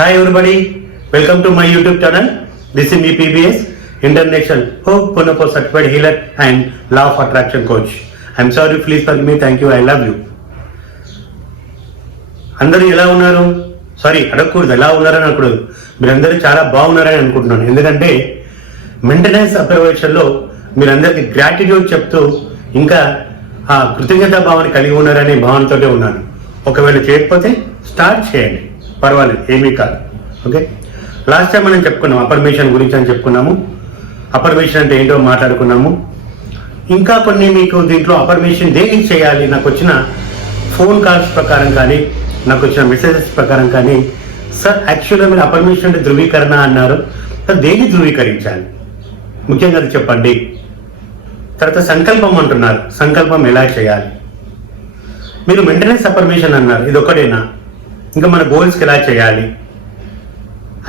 hi everybody welcome to my YouTube channel this in EPBS international ho'oponopono certified healer and law of attraction coach I'm sorry please for me thank you I love you అందరూ ఎలా ఉన్నారు sorry అడగకూడదు ఎలా ఉన్నారని అనకూడదు మీరందరూ చాలా బాగున్నారని అనుకుంటున్నాను ఎందుకంటే మెయింటెనెన్స్ అప్రవేక్షన్లో మీరందరికీ గ్రాటిట్యూడ్ చెప్తూ ఇంకా ఆ కృతజ్ఞత భావాన్ని కలిగి ఉన్నారనే భావనతోటే ఉన్నాను ఒకవేళ చేయకపోతే స్టార్ట్ చేయండి పర్వాలేదు ఏమీ కాదు ఓకే లాస్ట్ టైం మనం చెప్పుకున్నాం అపర్మేషన్ గురించి అని చెప్పుకున్నాము అపర్మేషన్ అంటే ఏంటో మాట్లాడుకున్నాము ఇంకా కొన్ని మీకు దీంట్లో అపర్మేషన్ దేనికి చేయాలి నాకు వచ్చిన ఫోన్ కాల్స్ ప్రకారం కానీ నాకు వచ్చిన మెసేజెస్ ప్రకారం కానీ సార్ యాక్చువల్గా మీరు అపర్మేషన్ అంటే ధృవీకరణ అన్నారు సార్ దేన్ని ధృవీకరించాలి ముఖ్యంగా అది చెప్పండి తర్వాత సంకల్పం అంటున్నారు సంకల్పం ఎలా చేయాలి మీరు మెయింటెనెన్స్ అపర్మేషన్ అన్నారు ఇది ఒకటేనా ఇంకా మన గోల్స్కి ఎలా చేయాలి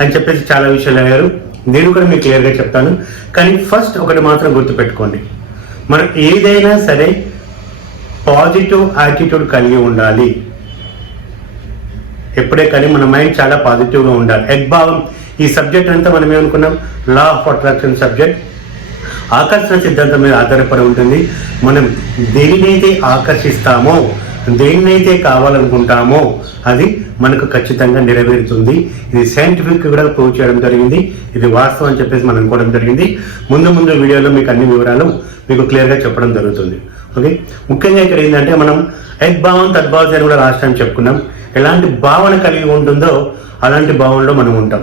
అని చెప్పేసి చాలా విషయాలు అయ్యారు నేను కూడా మీకు క్లియర్గా చెప్తాను కానీ ఫస్ట్ ఒకటి మాత్రం గుర్తుపెట్టుకోండి మనం ఏదైనా సరే పాజిటివ్ యాటిట్యూడ్ కలిగి ఉండాలి ఎప్పుడే కానీ మన మైండ్ చాలా పాజిటివ్గా ఉండాలి యద్భావం ఈ సబ్జెక్ట్ అంతా మనం ఏమనుకున్నాం లా ఆఫ్ అట్రాక్షన్ సబ్జెక్ట్ ఆకర్షణ సిద్ధాంతం మీద ఆధారపడి ఉంటుంది మనం దేనినైతే ఆకర్షిస్తామో దేన్నైతే కావాలనుకుంటామో అది మనకు ఖచ్చితంగా నెరవేరుతుంది ఇది సైంటిఫిక్ కూడా ప్రూవ్ చేయడం జరిగింది ఇది వాస్తవం అని చెప్పేసి మనం అనుకోవడం జరిగింది ముందు ముందు వీడియోలో మీకు అన్ని వివరాలు మీకు క్లియర్గా చెప్పడం జరుగుతుంది ఓకే ముఖ్యంగా ఇక్కడ ఏంటంటే మనం భావం తద్భావం అని కూడా రాష్ట్రాన్ని చెప్పుకున్నాం ఎలాంటి భావన కలిగి ఉంటుందో అలాంటి భావనలో మనం ఉంటాం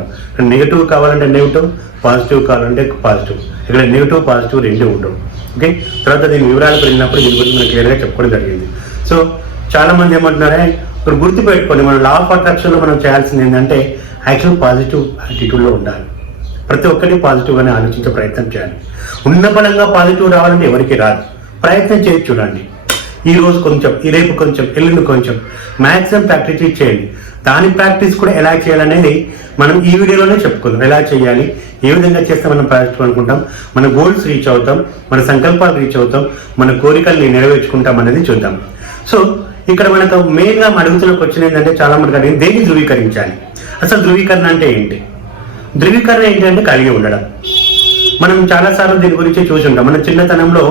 నెగిటివ్ కావాలంటే నెగిటివ్ పాజిటివ్ కావాలంటే పాజిటివ్ ఇక్కడ నెగిటివ్ పాజిటివ్ రెండు ఉంటాం ఓకే తర్వాత దీని వివరాలు పెరిగినప్పుడు దీని గురించి మనం క్లియర్గా చెప్పుకోవడం జరిగింది సో చాలా మంది ఏమంటున్నారే గుర్తు పెట్టుకోండి మనం లా ఆఫ్ అట్రాక్షన్లో మనం చేయాల్సింది ఏంటంటే యాక్చువల్ పాజిటివ్ యాటిట్యూడ్లో ఉండాలి ప్రతి ఒక్కటి పాజిటివ్గానే ఆలోచించే ప్రయత్నం చేయాలి ఉన్న బలంగా పాజిటివ్ రావాలంటే ఎవరికి రాదు ప్రయత్నం చేసి చూడండి ఈ రోజు కొంచెం ఈ రేపు కొంచెం ఎల్లుండి కొంచెం మ్యాక్సిమం ప్రాక్టీస్ చేయండి దాని ప్రాక్టీస్ కూడా ఎలా చేయాలనేది మనం ఈ వీడియోలోనే చెప్పుకుందాం ఎలా చేయాలి ఏ విధంగా చేస్తే మనం ప్రాజెక్ట్ అనుకుంటాం మన గోల్స్ రీచ్ అవుతాం మన సంకల్పాలు రీచ్ అవుతాం మన కోరికల్ని నెరవేర్చుకుంటాం అనేది చూద్దాం సో ఇక్కడ మనకు మెయిన్గా అడుగుతున్న క్వశ్చన్ ఏంటంటే చాలా మంది అడిగింది దేన్ని ధృవీకరించాలి అసలు ధృవీకరణ అంటే ఏంటి ధృవీకరణ ఏంటంటే కలిగి ఉండడం మనం చాలాసార్లు దీని గురించి చూసి ఉంటాం మన చిన్నతనంలో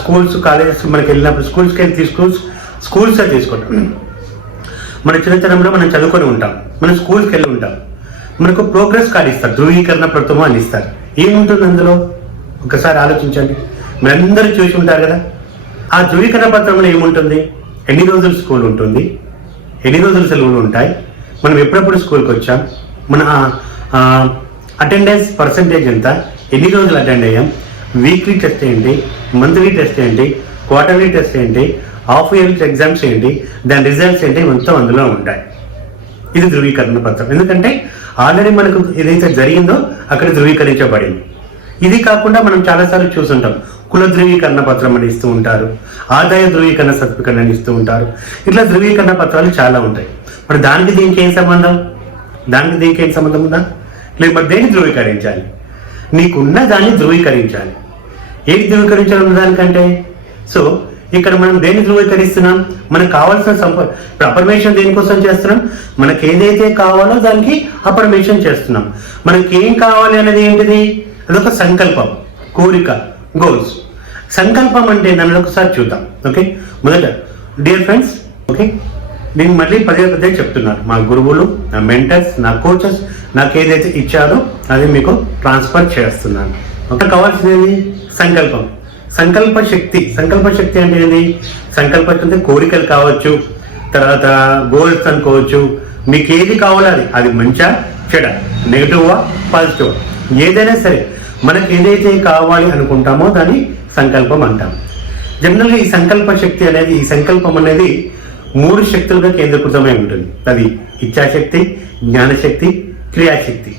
స్కూల్స్ కాలేజెస్ మనకి వెళ్ళినప్పుడు స్కూల్స్కి వెళ్ళి తీసుకోవచ్చు స్కూల్స్ తీసుకుంటాం మన చిన్నతనంలో మనం చదువుకొని ఉంటాం మనం స్కూల్స్కి వెళ్ళి ఉంటాం మనకు ప్రోగ్రెస్ కార్డు ఇస్తారు ధృవీకరణ ప్రథమం అని ఇస్తారు ఏముంటుంది అందులో ఒకసారి ఆలోచించండి మీరందరూ చూసి ఉంటారు కదా ఆ ధృవీకరణ పత్రంలో ఏముంటుంది ఎన్ని రోజులు స్కూల్ ఉంటుంది ఎన్ని రోజులు సెలవులు ఉంటాయి మనం ఎప్పుడప్పుడు స్కూల్కి వచ్చాం మన అటెండెన్స్ పర్సంటేజ్ ఎంత ఎన్ని రోజులు అటెండ్ అయ్యాం వీక్లీ టెస్ట్ ఏంటి మంత్లీ టెస్ట్ ఏంటి క్వార్టర్లీ టెస్ట్ ఏంటి హాఫ్ ఇయర్లీ ఎగ్జామ్స్ ఏంటి దాని రిజల్ట్స్ ఏంటి మొత్తం అందులో ఉంటాయి ఇది ధృవీకరణ పత్రం ఎందుకంటే ఆల్రెడీ మనకు ఏదైతే జరిగిందో అక్కడ ధృవీకరించబడింది ఇది కాకుండా మనం చాలాసార్లు చూసుంటాం కుల ధృవీకరణ పత్రం అని ఇస్తూ ఉంటారు ఆదాయ ధృవీకరణ సర్టిఫికెట్ ఇస్తూ ఉంటారు ఇట్లా ధృవీకరణ పత్రాలు చాలా ఉంటాయి మరి దానికి దీనికి ఏం సంబంధం దానికి దీనికి ఏం సంబంధం ఉందా లేదు మరి దేన్ని ధృవీకరించాలి నీకున్న దాన్ని ధృవీకరించాలి ఏది ధృవీకరించాలి దానికంటే సో ఇక్కడ మనం దేన్ని ధృవీకరిస్తున్నాం మనకు కావాల్సిన సంప ఇప్పుడు అపర్మేషన్ దేనికోసం చేస్తున్నాం మనకి ఏదైతే కావాలో దానికి అపర్మేషన్ చేస్తున్నాం మనకి ఏం కావాలి అనేది ఏంటిది అదొక సంకల్పం కోరిక గోల్స్ సంకల్పం అంటే నన్ను ఒకసారి చూద్దాం ఓకే మొదట డియర్ ఫ్రెండ్స్ ఓకే నేను మళ్ళీ పదే పదే చెప్తున్నాను మా గురువులు నా మెంటర్స్ నా కోచెస్ నాకు ఏదైతే ఇచ్చారో అది మీకు ట్రాన్స్ఫర్ చేస్తున్నాను ఒక కావాల్సింది సంకల్పం సంకల్ప శక్తి సంకల్ప శక్తి అంటే ఏంటి సంకల్ప అంటే కోరికలు కావచ్చు తర్వాత గోల్స్ అనుకోవచ్చు మీకు ఏది కావాలి అది మంచా చెడ నెగిటివ్ పాజిటివ్ ఏదైనా సరే మనకి ఏదైతే కావాలి అనుకుంటామో దాన్ని సంకల్పం అంటాం జనరల్గా ఈ సంకల్ప శక్తి అనేది ఈ సంకల్పం అనేది మూడు శక్తులుగా కేంద్రీకృతమై ఉంటుంది అది ఇచ్చాశక్తి జ్ఞానశక్తి క్రియాశక్తి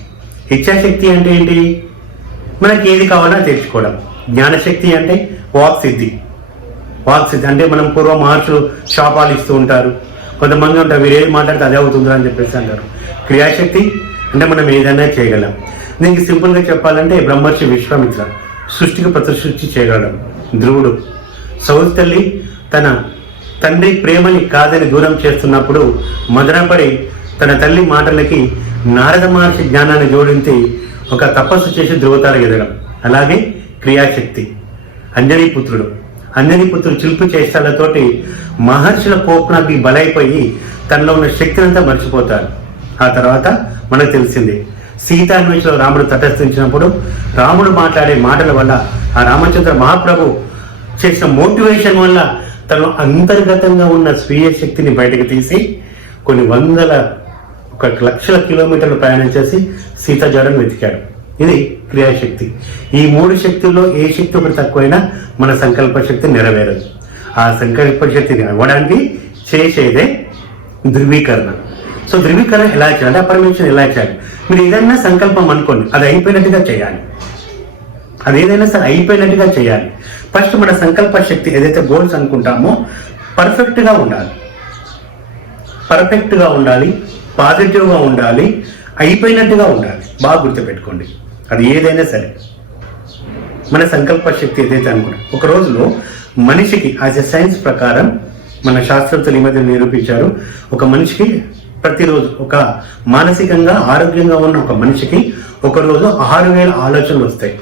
ఇచ్ఛాశక్తి అంటే ఏంటి మనకి ఏది కావాలో తెలుసుకోవడం జ్ఞానశక్తి అంటే వాక్ సిద్ధి వాక్ సిద్ధి అంటే మనం పూర్వం మహర్షులు శాపాలు ఇస్తూ ఉంటారు కొంతమంది ఉంటారు మీరు ఏది మాట్లాడితే అదే అవుతుందా అని చెప్పేసి అంటారు క్రియాశక్తి అంటే మనం ఏదైనా చేయగలం దీనికి సింపుల్గా చెప్పాలంటే బ్రహ్మర్షి విశ్వామిత్ర సృష్టికి ప్రతిసృష్టి చేయగలడు ధ్రువుడు సౌరు తల్లి తన తండ్రి ప్రేమని కాదని దూరం చేస్తున్నప్పుడు మదనపడి తన తల్లి మాటలకి నారద మహర్షి జ్ఞానాన్ని జోడించి ఒక తపస్సు చేసి ధ్రువతాలు ఎదగడం అలాగే క్రియాశక్తి అంజనీ పుత్రుడు అంజనీ పుత్రుడు చిలుపు చేష్టాలతోటి మహర్షుల కోపనాకి బలైపోయి తనలో ఉన్న శక్తినంతా మర్చిపోతారు ఆ తర్వాత మనకు తెలిసింది సీతాన్వేషణలో రాముడు తటస్థించినప్పుడు రాముడు మాట్లాడే మాటల వల్ల ఆ రామచంద్ర మహాప్రభు చేసిన మోటివేషన్ వల్ల తను అంతర్గతంగా ఉన్న స్వీయ శక్తిని బయటకు తీసి కొన్ని వందల ఒక లక్షల కిలోమీటర్లు ప్రయాణం చేసి సీత వెతికాడు ఇది క్రియాశక్తి ఈ మూడు శక్తుల్లో ఏ శక్తి ఒకటి తక్కువైనా మన సంకల్ప శక్తి నెరవేరదు ఆ సంకల్ప శక్తిని అవ్వడానికి చేసేదే ధృవీకరణ సో ధృవీకరణ ఎలా చేయాలి అపర్మేషన్ ఎలా చేయాలి మీరు ఏదైనా సంకల్పం అనుకోండి అది అయిపోయినట్టుగా చేయాలి అది ఏదైనా సరే అయిపోయినట్టుగా చేయాలి ఫస్ట్ మన సంకల్ప శక్తి ఏదైతే గోల్స్ అనుకుంటామో పర్ఫెక్ట్గా ఉండాలి పర్ఫెక్ట్గా ఉండాలి పాజిటివ్గా ఉండాలి అయిపోయినట్టుగా ఉండాలి బాగా గుర్తుపెట్టుకోండి అది ఏదైనా సరే మన సంకల్ప శక్తి ఏదైతే అనుకుంటాం ఒక రోజులో మనిషికి యాజ్ ఎ సైన్స్ ప్రకారం మన శాస్త్రవేత్తలు ఈ మధ్య నిరూపించారు ఒక మనిషికి ప్రతిరోజు ఒక మానసికంగా ఆరోగ్యంగా ఉన్న ఒక మనిషికి ఒకరోజు ఆరు వేల ఆలోచనలు వస్తాయి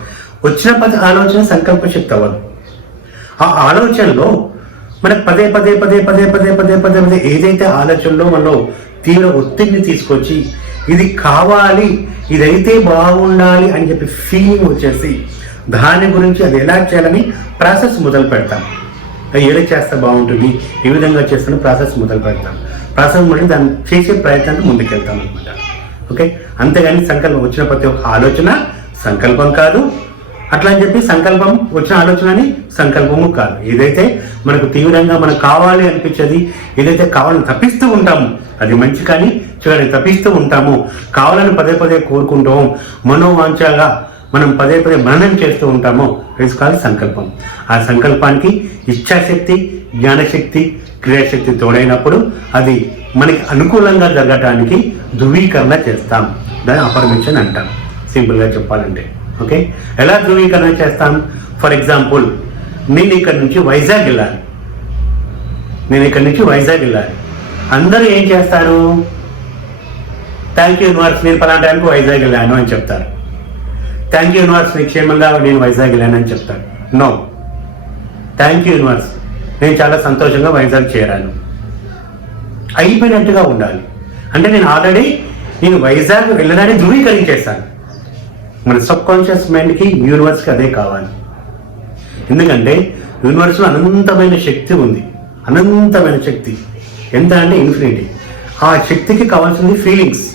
వచ్చిన పది ఆలోచన సంకల్ప శక్తి అవ్వదు ఆ ఆలోచనలో మన పదే పదే పదే పదే పదే పదే పదే పదే ఏదైతే ఆలోచనలో మనలో తీవ్ర ఒత్తిడిని తీసుకొచ్చి ఇది కావాలి ఇదైతే బాగుండాలి అని చెప్పి ఫీలింగ్ వచ్చేసి దాని గురించి అది ఎలా చేయాలని ప్రాసెస్ మొదలు పెడతాం ఏది చేస్తే బాగుంటుంది ఏ విధంగా చేస్తాను ప్రాసెస్ మొదలు పెడతాం ప్రసంగం ఉండి దాన్ని చేసే ప్రయత్నాన్ని ముందుకెళ్తాం అనమాట ఓకే అంతేగాని సంకల్పం వచ్చిన ప్రతి ఒక్క ఆలోచన సంకల్పం కాదు అట్లా అని చెప్పి సంకల్పం వచ్చిన ఆలోచన అని సంకల్పము కాదు ఏదైతే మనకు తీవ్రంగా మనకు కావాలి అనిపించేది ఏదైతే కావాలని తప్పిస్తూ ఉంటాము అది మంచి కానీ చివరికి తప్పిస్తూ ఉంటాము కావాలని పదే పదే కోరుకుంటాం మనోవాంఛగా మనం పదే పదే మననం చేస్తూ ఉంటామో తెలుసుకోవాలి సంకల్పం ఆ సంకల్పానికి ఇచ్ఛాశక్తి జ్ఞానశక్తి క్రియాశక్తి తోడైనప్పుడు అది మనకి అనుకూలంగా జరగటానికి ధృవీకరణ చేస్తాం దాని అపర్మిషన్ అంటాం సింపుల్గా చెప్పాలంటే ఓకే ఎలా ధృవీకరణ చేస్తాం ఫర్ ఎగ్జాంపుల్ నేను ఇక్కడ నుంచి వైజాగ్ వెళ్ళాలి నేను ఇక్కడ నుంచి వైజాగ్ వెళ్ళాలి అందరూ ఏం చేస్తారు థ్యాంక్ యూ యూనివర్స్ నేను పలానా టైంకి వైజాగ్ వెళ్ళాను అని చెప్తారు థ్యాంక్ యూ యూనివర్స్ నీ క్షేమంగా నేను వైజాగ్ వెళ్ళానని చెప్తాను నో థ్యాంక్ యూ యూనివర్స్ నేను చాలా సంతోషంగా వైజాగ్ చేరాను అయిపోయినట్టుగా ఉండాలి అంటే నేను ఆల్రెడీ నేను వైజాగ్ వెళ్ళడానికి ధృవీకరించేశాను మన సబ్ కాన్షియస్ మైండ్కి యూనివర్స్కి అదే కావాలి ఎందుకంటే యూనివర్స్లో అనంతమైన శక్తి ఉంది అనంతమైన శక్తి ఎంత అంటే ఇన్ఫినిటీ ఆ శక్తికి కావాల్సింది ఫీలింగ్స్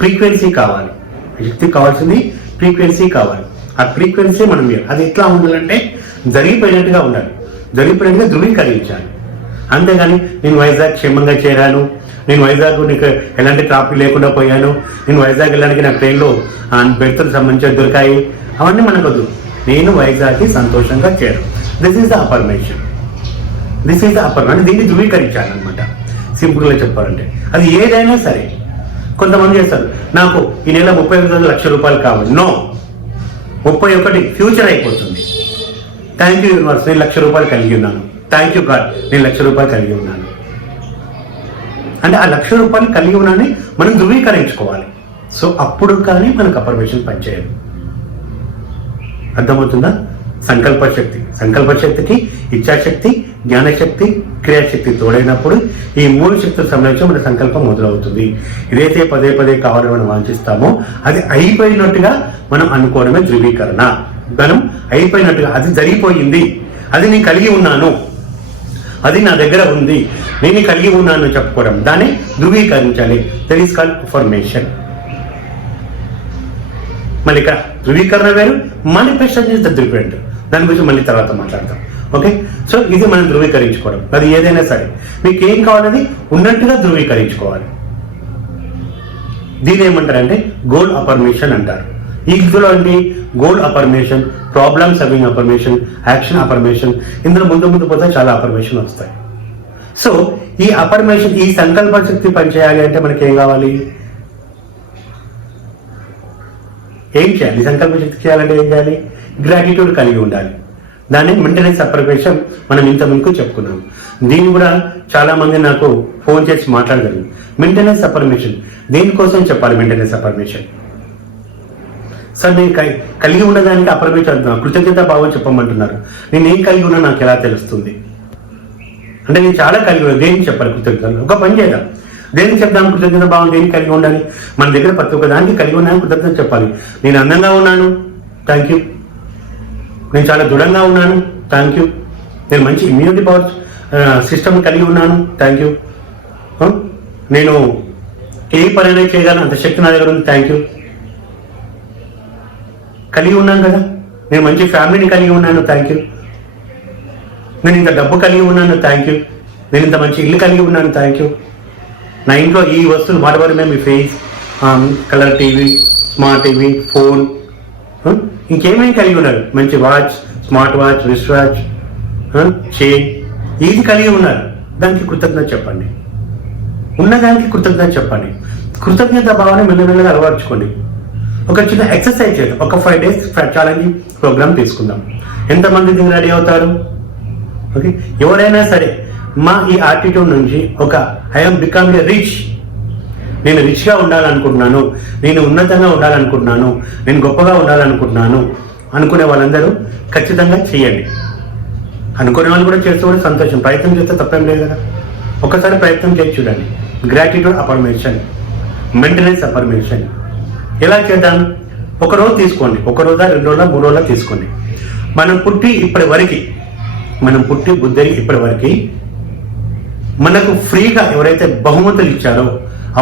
ఫ్రీక్వెన్సీ కావాలి శక్తికి కావాల్సింది ఫ్రీక్వెన్సీ కావాలి ఆ ఫ్రీక్వెన్సీ మనం అది ఎట్లా ఉండాలంటే జరిగిపోయినట్టుగా ఉండాలి జరిగిపోయినట్టుగా ధృవీకరించాలి అంతేగాని నేను వైజాగ్ క్షేమంగా చేరాను నేను వైజాగ్ నీకు ఎలాంటి ట్రాఫిక్ లేకుండా పోయాను నేను వైజాగ్ వెళ్ళడానికి నా ట్రైన్లో బెర్తులు సంబంధించి దొరికాయి అవన్నీ మనకు వద్దు నేను వైజాగ్కి సంతోషంగా చేరాను this is the affirmation this is the affirmation దీన్ని ధృవీకరించాలన్నమాట సింపుల్గా చెప్పాలంటే అది ఏదైనా సరే కొంతమంది చేస్తారు నాకు ఈ నెల ముప్పై ఒకటి వందల లక్షల రూపాయలు కావాలి నో ముప్పై ఒకటి ఫ్యూచర్ అయిపోతుంది థ్యాంక్ యూ యూనివర్స్ నేను లక్ష రూపాయలు కలిగి ఉన్నాను థ్యాంక్ యూ గాడ్ నేను లక్ష రూపాయలు కలిగి ఉన్నాను అంటే ఆ లక్ష రూపాయలు కలిగి ఉన్నానని మనం ధృవీకరించుకోవాలి సో అప్పుడు కానీ మనకు అపర్మేషన్ పనిచేయదు అర్థమవుతుందా సంకల్ప శక్తి సంకల్ప శక్తికి ఇచ్చాశక్తి జ్ఞానశక్తి క్రియాశక్తి తోడైనప్పుడు ఈ మూడు శక్తులు సంబంధించి మన సంకల్పం మొదలవుతుంది ఇదైతే పదే పదే కావాలని మనం వాంఛిస్తామో అది అయిపోయినట్టుగా మనం అనుకోవడమే ధృవీకరణ మనం అయిపోయినట్టుగా అది జరిగిపోయింది అది నేను కలిగి ఉన్నాను అది నా దగ్గర ఉంది నేను కలిగి ఉన్నాను చెప్పుకోవడం దాన్ని ధృవీకరించాలి దట్ ఈస్ కాల్ ఫర్మేషన్ మళ్ళీ ఇక్కడ ధృవీకరణ వేరు మేనిఫెస్టేషన్ ఇస్ ద దాని గురించి మళ్ళీ తర్వాత మాట్లాడతాం ఓకే సో ఇది మనం ధృవీకరించుకోవడం అది ఏదైనా సరే మీకు ఏం కావాలని ఉన్నట్టుగా ధృవీకరించుకోవాలి దీని ఏమంటారంటే గోల్ అపర్మేషన్ అంటారు ఇందులో అంటే goal affirmation problem solving affirmation action affirmation ఇందులో ముందు ముందు పోతే చాలా అపర్మేషన్ వస్తాయి సో ఈ అపర్మేషన్ ఈ సంకల్ప శక్తి పనిచేయాలి అంటే మనకి ఏం కావాలి ఏం చేయాలి సంకల్ప శక్తి చేయాలంటే ఏం చేయాలి గ్రాటిట్యూడ్ కలిగి ఉండాలి దాని మెయింటెనెన్స్ అప్రవేశం మనం ఇంత ముందుకు చెప్పుకున్నాం దీన్ని కూడా చాలా మంది నాకు ఫోన్ చేసి మాట్లాడగలిగింది మెయింటెనెన్స్ అప్రమేషన్ దేనికోసం చెప్పాలి మెయింటెనెన్స్ అప్రమేషన్ సార్ నేను కలిగి ఉన్నదానికి అప్రమేషన్ కృతజ్ఞత భావం చెప్పమంటున్నారు నేను ఏం కలిగి ఉన్నా నాకు ఎలా తెలుస్తుంది అంటే నేను చాలా కలిగి ఉన్నా దేనికి చెప్పాలి కృతజ్ఞతలు ఒక పని చేద్దాం దేనికి చెప్దాం కృతజ్ఞత భావం దేనికి కలిగి ఉండాలి మన దగ్గర ప్రతి ఒక్క దానికి కలిగి ఉన్నాను కృతజ్ఞత చెప్పాలి నేను అందంగా ఉన్నాను థ్యాంక్ యూ నేను చాలా దృఢంగా ఉన్నాను థ్యాంక్ యూ నేను మంచి ఇమ్యూనిటీ పవర్ సిస్టమ్ కలిగి ఉన్నాను థ్యాంక్ యూ నేను ఏ పనైనా చేయగలను అంత శక్తి నా దగ్గర ఉంది థ్యాంక్ యూ కలిగి ఉన్నాను కదా నేను మంచి ఫ్యామిలీని కలిగి ఉన్నాను థ్యాంక్ యూ నేను ఇంత డబ్బు కలిగి ఉన్నాను థ్యాంక్ యూ నేను ఇంత మంచి ఇల్లు కలిగి ఉన్నాను థ్యాంక్ యూ నా ఇంట్లో ఈ వస్తువులు మాట్లాడమే మీ face colour TV smart TV phone ఇంకేమేమి కలిగి ఉన్నారు మంచి watch smart watch wrist watch చే ఇది కలిగి ఉన్నారు దానికి కృతజ్ఞత చెప్పండి ఉన్నదానికి కృతజ్ఞత చెప్పండి కృతజ్ఞత భావన మెల్లమెల్లగా అలవర్చుకోండి ఒక చిన్న ఎక్సర్సైజ్ చేయాలి ఒక ఫైవ్ డేస్ ఛాలెంజ్ ప్రోగ్రామ్ తీసుకుందాం ఎంతమంది దీన్ని రెడీ అవుతారు ఓకే ఎవరైనా సరే మా ఈ ఆటిట్యూడ్ నుంచి ఒక ఐఎమ్ బికమ్ ఎ రిచ్ నేను రిచ్గా ఉండాలనుకుంటున్నాను నేను ఉన్నతంగా ఉండాలనుకుంటున్నాను నేను గొప్పగా ఉండాలనుకుంటున్నాను అనుకునే వాళ్ళందరూ ఖచ్చితంగా చేయండి అనుకునే వాళ్ళు కూడా చేస్తే కూడా సంతోషం ప్రయత్నం చేస్తే తప్పేం లేదు కదా ఒకసారి ప్రయత్నం చేసి చూడండి గ్రాటిట్యూడ్ అఫర్మేషన్ మెయింటెనెన్స్ అఫర్మేషన్ ఎలా చేద్దాం ఒక రోజు తీసుకోండి ఒక రోజా రెండు రోజుల మూడు రోజుల తీసుకోండి మనం పుట్టి ఇప్పటి వరకు మనం పుట్టి బుద్ధి ఇప్పటి వరకు మనకు ఫ్రీగా ఎవరైతే బహుమతులు ఇచ్చారో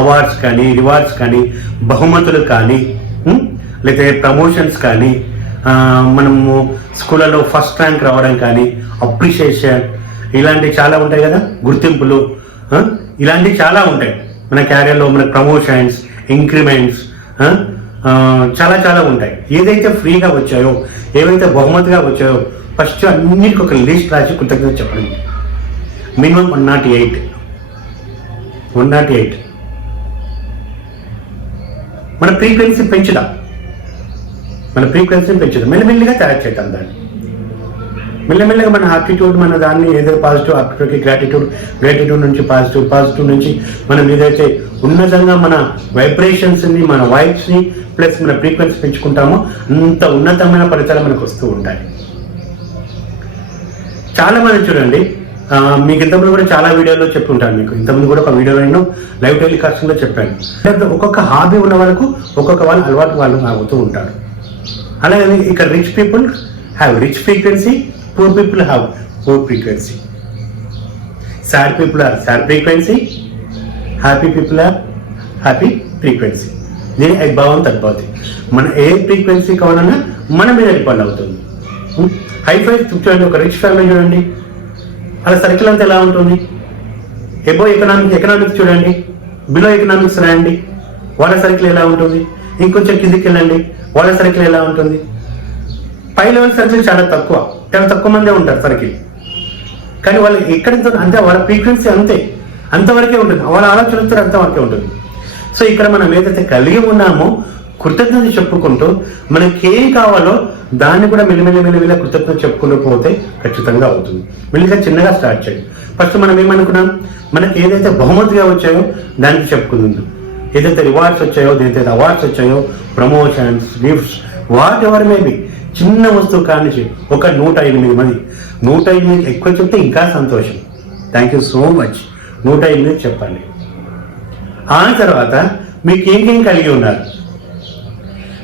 అవార్డ్స్ కానీ రివార్డ్స్ కానీ బహుమతులు కానీ లేకపోతే ప్రమోషన్స్ కానీ మనము స్కూళ్ళలో ఫస్ట్ ర్యాంక్ రావడం కానీ అప్రిషియేషన్ ఇలాంటివి చాలా ఉంటాయి కదా గుర్తింపులు ఇలాంటివి చాలా ఉంటాయి మన క్యారియర్లో మన ప్రమోషన్స్ ఇంక్రిమెంట్స్ చాలా చాలా ఉంటాయి ఏదైతే ఫ్రీగా వచ్చాయో ఏవైతే బహుమతిగా వచ్చాయో ఫస్ట్ అన్నిటికీ ఒక లిస్ట్ రాసి కృతజ్ఞత చెప్పండి minimum one naught eight one naught eight మన ఫ్రీక్వెన్సీ పెంచుదాం మన ఫ్రీక్వెన్సీని పెంచుదాం మెల్లమెల్లిగా తయారు చేద్దాం దాన్ని మెల్లమెల్లగా మన యాటిట్యూడ్ మన దాన్ని ఏదో పాజిటివ్ యాటిట్యూడ్కి గ్రాటిట్యూడ్ గ్రాటిట్యూడ్ నుంచి పాజిటివ్ పాజిటివ్ నుంచి మనం ఏదైతే ఉన్నతంగా మన వైబ్రేషన్స్ని మన వైబ్స్ని ప్లస్ మన ఫ్రీక్వెన్సీ పెంచుకుంటామో అంత ఉన్నతమైన ఫలితాలు మనకు వస్తూ ఉంటాయి చాలా మంది చూడండి మీకు ఇంతకుముందు కూడా చాలా వీడియోలో చెప్పుంటాను మీకు ఇంతకుముందు కూడా ఒక వీడియో నేను లైవ్ లో చెప్పాను ఒక్కొక్క హాబీ ఉన్న వాళ్ళకు ఒక్కొక్క వాళ్ళు అలవాటు వాళ్ళు అవుతూ ఉంటారు అలాగే ఇక్కడ rich people have rich frequency poor people have poor frequency sad people are sad frequency happy people are happy frequency దీని భావం తగ్గిపోతుంది మన ఏ ఫ్రీక్వెన్సీ కావాలన్నా మన మీద డిపెండ్ అవుతుంది హై ఫై చూడండి ఒక రిచ్ ఫ్యామిలీ చూడండి అలా సర్కిల్ అంతా ఎలా ఉంటుంది ఎబో ఎకనామిక్స్ ఎకనామిక్స్ చూడండి బిలో ఎకనామిక్స్ రాయండి వాళ్ళ సర్కిల్ ఎలా ఉంటుంది ఇంకొంచెం కిందికి వెళ్ళండి వాళ్ళ సర్కిల్ ఎలా ఉంటుంది పై లెవెల్ సర్కిల్ చాలా తక్కువ చాలా తక్కువ మందే ఉంటారు సర్కిల్ కానీ వాళ్ళు నుంచి అంతే వాళ్ళ ఫ్రీక్వెన్సీ అంతే అంతవరకే ఉంటుంది వాళ్ళ ఆలోచన అంతవరకే ఉంటుంది సో ఇక్కడ మనం ఏదైతే కలిగి ఉన్నామో కృతజ్ఞత చెప్పుకుంటూ మనకి ఏం కావాలో దాన్ని కూడా మెల్లిమెల్లి మెల్లిమెల్లి కృతజ్ఞత చెప్పుకుంటూ పోతే ఖచ్చితంగా అవుతుంది మెల్లిగా చిన్నగా స్టార్ట్ చేయండి ఫస్ట్ మనం ఏమనుకున్నాం మనకి ఏదైతే బహుమతిగా వచ్చాయో దానికి చెప్పుకుందాం ఏదైతే రివార్డ్స్ వచ్చాయో ఏదైతే అవార్డ్స్ వచ్చాయో promotions gifts whatever maybe చిన్న వస్తువు కానిచ్చి ఒక నూట ఎనిమిది మంది నూట ఎనిమిది ఎక్కువ చెప్తే ఇంకా సంతోషం థ్యాంక్ యూ సో మచ్ నూట ఎనిమిది చెప్పండి ఆ తర్వాత మీకు ఏం కలిగి ఉన్నారు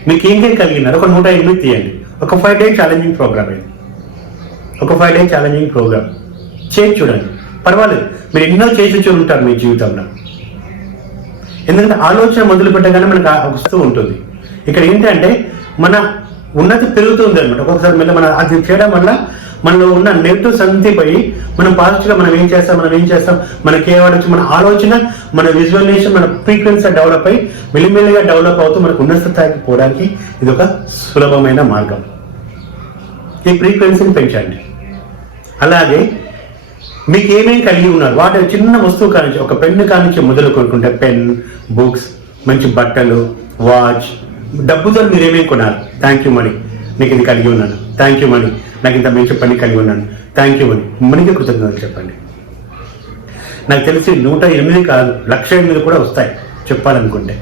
మీకు ఏం కలిగినారు ఒక నూట ఎనిమిది తీయండి ఒక ఫైవ్ డే ఛాలెంజింగ్ ప్రోగ్రామ్ ఇది ఒక ఫైవ్ డే ఛాలెంజింగ్ ప్రోగ్రామ్ చేసి చూడండి పర్వాలేదు మీరు ఎన్నో చేసి చూడుంటారు మీ జీవితంలో ఎందుకంటే ఆలోచన మొదలు పెట్టగానే మనకు ఒక వస్తువు ఉంటుంది ఇక్కడ ఏంటంటే మన ఉన్నతి పెరుగుతుంది అనమాట ఒక్కొక్కసారి మళ్ళీ మన అది చేయడం వల్ల మనలో ఉన్న నెగిటివ్ సంతి పోయి మనం పాజిటివ్గా మనం ఏం చేస్తాం మనం ఏం చేస్తాం మనకి ఏమడచ్చు మన ఆలోచన మన విజువలైజేషన్ మన ఫ్రీక్వెన్సీ డెవలప్ అయ్యి మెల్లిమెల్లిగా డెవలప్ అవుతూ మనకు ఉన్నత స్థాయికి పోవడానికి ఇది ఒక సులభమైన మార్గం ఈ ఫ్రీక్వెన్సీని పెంచండి అలాగే మీకు ఏమేమి కలిగి ఉన్నారు వాటి చిన్న వస్తువు కానించి ఒక పెన్ను కానించి మొదలు కొనుక్కుంటే పెన్ బుక్స్ మంచి బట్టలు వాచ్ డబ్బుతో మీరు ఏమేమి కొనాలి థ్యాంక్ యూ మణి నీకు ఇది కలిగి ఉన్నాను థ్యాంక్ యూ మణి నాకు ఇంత మంచి పని కలిగి ఉన్నాను థ్యాంక్ యూ మణి మణికి కృతజ్ఞతలు చెప్పండి నాకు తెలిసి నూట ఎనిమిది కాదు లక్ష ఎనిమిది కూడా వస్తాయి చెప్పాలనుకుంటే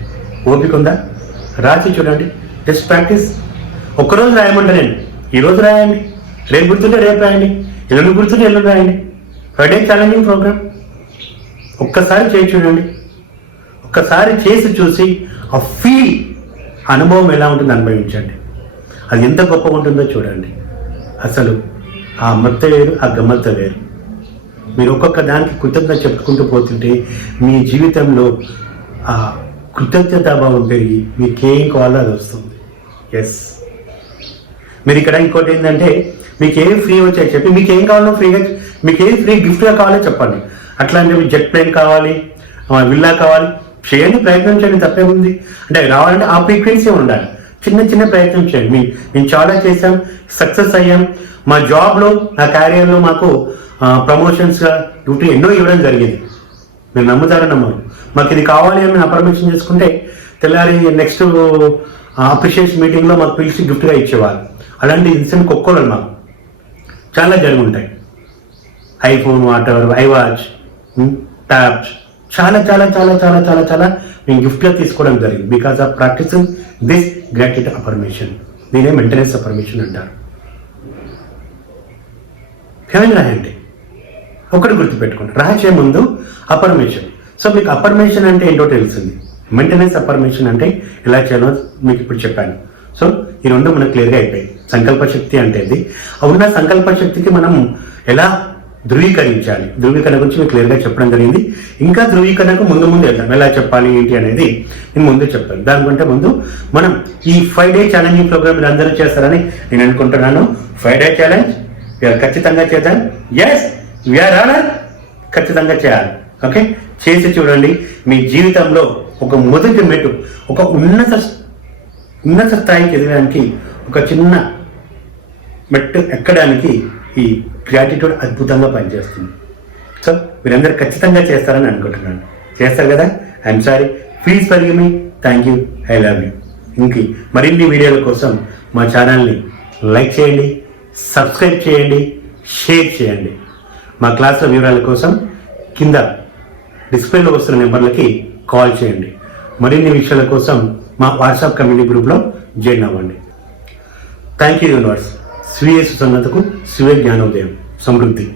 ఓపిక ఉందా రాసి చూడండి జస్ట్ ప్రాక్టీస్ ఒక్కరోజు రాయమంటే నేను ఈరోజు రాయండి రేపు గుర్తుంటే రేపు రాయండి ఎల్లుండి గుర్తుంటే ఎల్లుండి రాయండి ఫ్రైడే ఛాలెంజింగ్ ప్రోగ్రామ్ ఒక్కసారి చేసి చూడండి ఒక్కసారి చేసి చూసి ఆ ఫీల్ అనుభవం ఎలా ఉంటుందో అనుభవించండి అది ఎంత గొప్పగా ఉంటుందో చూడండి అసలు ఆ మత్త వేరు ఆ గమ్మత్త వేరు మీరు ఒక్కొక్క దానికి కృతజ్ఞత చెప్పుకుంటూ పోతుంటే మీ జీవితంలో ఆ కృతజ్ఞతాభావం పెరిగి మీకేం కావాలో అది వస్తుంది ఎస్ మీరు ఇక్కడ ఇంకోటి ఏంటంటే మీకు ఏం ఫ్రీ వచ్చాయి చెప్పి మీకు ఏం కావాలో ఫ్రీగా మీకు ఏం ఫ్రీ గిఫ్ట్గా కావాలో చెప్పండి అట్లా అంటే మీకు జెట్ ప్లేన్ కావాలి విల్లా కావాలి చేయండి ప్రయత్నం చేయండి తప్పేముంది అంటే రావాలంటే ఆ ఫ్రీక్వెన్సీ ఉండాలి చిన్న చిన్న ప్రయత్నం చేయండి మీ మేము చాలా చేసాం సక్సెస్ అయ్యాం మా జాబ్లో నా క్యారియర్లో మాకు ప్రమోషన్స్గా డ్యూటీ ఎన్నో ఇవ్వడం జరిగింది మీరు నమ్ముతారని నమ్మరు మాకు ఇది కావాలి అని అప్రమేషన్ చేసుకుంటే తెల్లారి నెక్స్ట్ అప్రిషియేషన్ మీటింగ్లో మాకు పిలిచి గిఫ్ట్గా ఇచ్చేవారు అలాంటి ఇన్సిడెంట్ ఒక్కోళ్ళు మాకు చాలా జరిగి ఉంటాయి ఐఫోన్ వాటర్ ఐవాచ్ ట్యాబ్స్ చాలా చాలా చాలా చాలా చాలా చాలా మేము గిఫ్ట్గా తీసుకోవడం జరిగింది because of practice this gratitude affirmation దీనే maintenance affirmation అంటారు రాయండి ఒకటి గుర్తుపెట్టుకోండి రాసే ముందు అపర్మేషన్ సో మీకు అపర్మేషన్ అంటే ఏంటో తెలిసింది మెయింటెనెన్స్ అపర్మేషన్ అంటే ఎలా చేయాలో మీకు ఇప్పుడు చెప్పాను సో ఈ రెండు మనకు క్లియర్గా అయిపోయాయి సంకల్ప శక్తి అంటే ఇది ఉన్న సంకల్ప శక్తికి మనం ఎలా ధృవీకరించాలి ధృవీకరణ గురించి మీకు క్లియర్గా చెప్పడం జరిగింది ఇంకా ధృవీకరణకు ముందు ముందు వెళ్దాం ఎలా చెప్పాలి ఏంటి అనేది నేను ముందు చెప్తాను దానికంటే ముందు మనం ఈ ఫైవ్ డే ఛాలెంజింగ్ ప్రోగ్రామ్ మీరు అందరూ చేస్తారని నేను అనుకుంటున్నాను ఫైవ్ డే ఛాలెంజ్ ఖచ్చితంగా చేద్దాం ఎస్ వ్యర్ ఆర్ ఖచ్చితంగా చేయాలి ఓకే చేసి చూడండి మీ జీవితంలో ఒక మొదటి మెట్టు ఒక ఉన్నత ఉన్నత స్థాయికి ఎదగడానికి ఒక చిన్న మెట్టు ఎక్కడానికి ఈ గ్రాటిట్యూడ్ అద్భుతంగా పనిచేస్తుంది సో మీరందరూ ఖచ్చితంగా చేస్తారని అనుకుంటున్నాను చేస్తారు కదా I'm sorry please for you me thank you I love you ఇంక మరిన్ని వీడియోల కోసం మా ఛానల్ని లైక్ చేయండి సబ్స్క్రైబ్ చేయండి షేర్ చేయండి మా క్లాసుల వివరాల కోసం కింద డిస్ప్లేలో వస్తున్న నెంబర్లకి కాల్ చేయండి మరిన్ని విషయాల కోసం మా వాట్సాప్ కమ్యూనిటీ గ్రూప్లో జాయిన్ అవ్వండి థ్యాంక్ యూ యూనివర్స్ స్వీయ సుసన్నతకు స్వీయ జ్ఞానోదయం సమృద్ధి